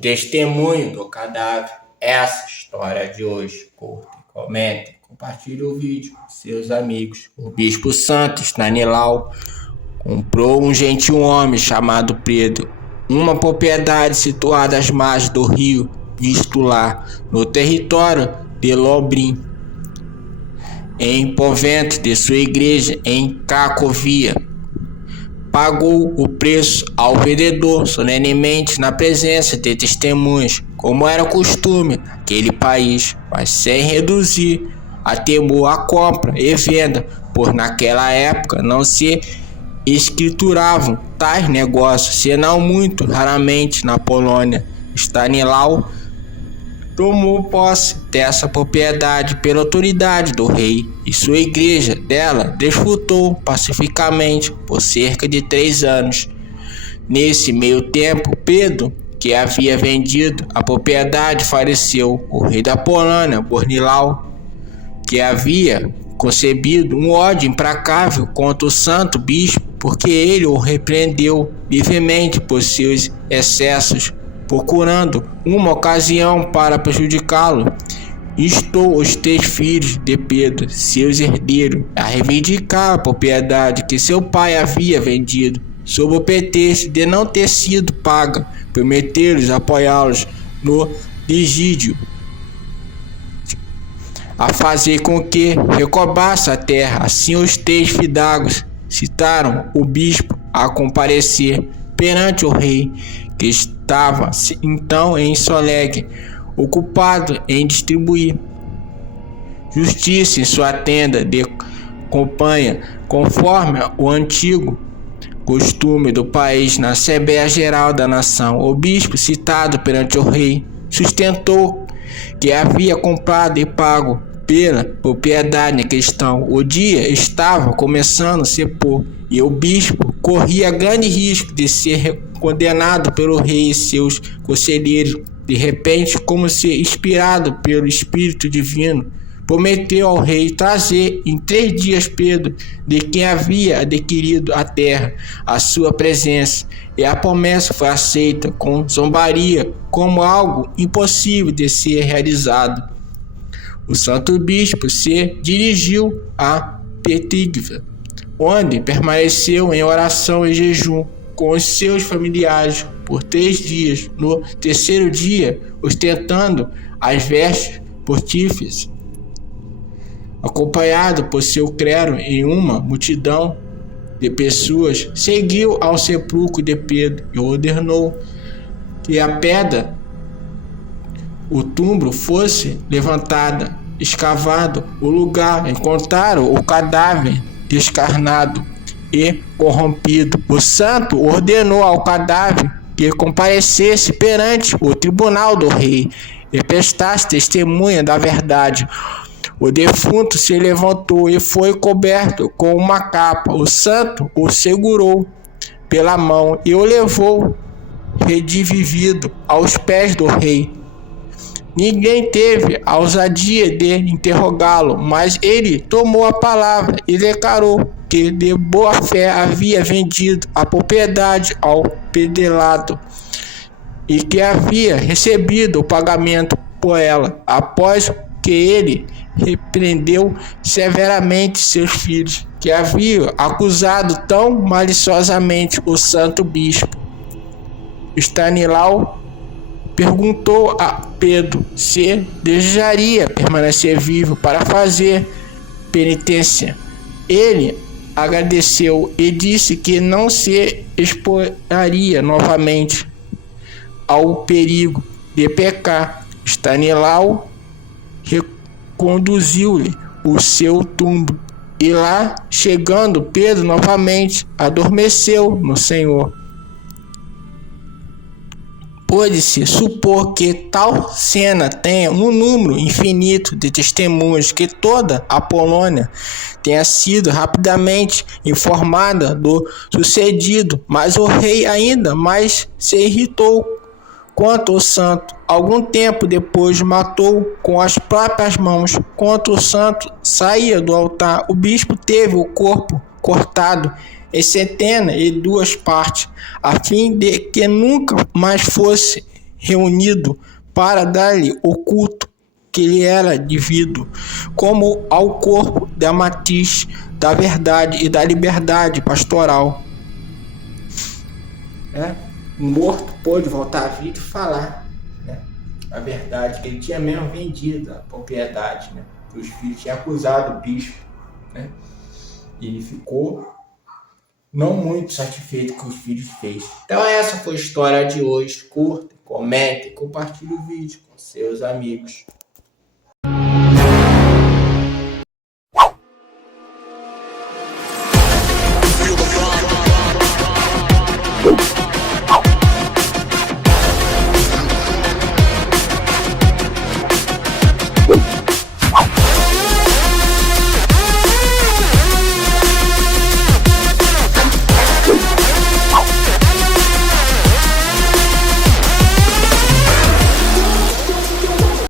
testemunho do cadáver. Essa história de hoje. Curtem, comentem, compartilhem o vídeo com seus amigos. O bispo santo Stanilau comprou um gentil homem chamado Pedro uma propriedade situada às margens do rio Vistula, no território de Lobrim, em povento de sua igreja em Cracovia. Pagou o preço ao vendedor solenemente na presença de testemunhas, como era costume naquele país, mas sem reduzir a temor a compra e venda, por naquela época não se escrituravam tais negócios, senão muito raramente na Polônia. Stanilau tomou posse dessa propriedade pela autoridade do rei, e sua igreja dela desfrutou pacificamente por cerca de 3 anos. Nesse meio tempo, Pedro, que havia vendido a propriedade, faleceu. O rei da Polônia, Bornilau, que havia concebido um ódio implacável contra o santo bispo, porque ele o repreendeu livremente por seus excessos, procurando uma ocasião para prejudicá-lo, instou os 3 filhos de Pedro, seus herdeiros, a reivindicar a propriedade que seu pai havia vendido, sob o pretexto de não ter sido paga, prometeu-lhes apoiá-los no litígio, a fazer com que recobrasse a terra. Assim os 3 fidalgos citaram o bispo a comparecer perante o rei, que estava então em Solegue, ocupado em distribuir justiça em sua tenda de campanha, conforme o antigo costume do país na Assembleia Geral da Nação. O bispo, citado perante o rei, sustentou que havia comprado e pago pela propriedade em questão. O dia estava começando a se pôr, e o bispo corria grande risco de ser condenado pelo rei e seus conselheiros. De repente, como se inspirado pelo Espírito Divino, prometeu ao rei trazer em 3 dias Pedro, de quem havia adquirido a terra, à sua presença, e a promessa foi aceita com zombaria, como algo impossível de ser realizado. O santo bispo se dirigiu a Petigva, onde permaneceu em oração e jejum com os seus familiares por 3 dias. No 3º dia, ostentando as vestes pontífices, acompanhado por seu clero e uma multidão de pessoas, seguiu ao sepulcro de Pedro e ordenou que a pedra, o túmulo, fosse levantada. Escavado o lugar, encontraram o cadáver descarnado e corrompido. O santo ordenou ao cadáver que comparecesse perante o tribunal do rei e prestasse testemunha da verdade. O defunto se levantou e foi coberto com uma capa. O santo o segurou pela mão e o levou redivivido aos pés do rei. Ninguém teve a ousadia de interrogá-lo, mas ele tomou a palavra e declarou que de boa fé havia vendido a propriedade ao predileto e que havia recebido o pagamento por ela. Após que ele repreendeu severamente seus filhos, que haviam acusado tão maliciosamente o santo bispo, Stanilau perguntou a Pedro se desejaria permanecer vivo para fazer penitência. Ele agradeceu e disse que não se exporia novamente ao perigo de pecar. Stanilau reconduziu-lhe o seu túmulo e lá, chegando, Pedro novamente adormeceu no Senhor. Pode-se supor que tal cena tenha um número infinito de testemunhos, que toda a Polônia tenha sido rapidamente informada do sucedido, mas o rei ainda mais se irritou quanto o santo. Algum tempo depois matou com as próprias mãos. Quando o santo saía do altar, o bispo teve o corpo cortado em 72 partes, a fim de que nunca mais fosse reunido para dar-lhe o culto que lhe era devido, como ao corpo da matriz da verdade e da liberdade pastoral. O morto pôde voltar à vida e falar, né, a verdade, que ele tinha mesmo vendido a propriedade, né, que os filhos tinham acusado o bispo, né, e ele ficou não muito satisfeito com os filhos fez. Então essa foi a história de hoje. Curta, comente, compartilhe o vídeo com seus amigos.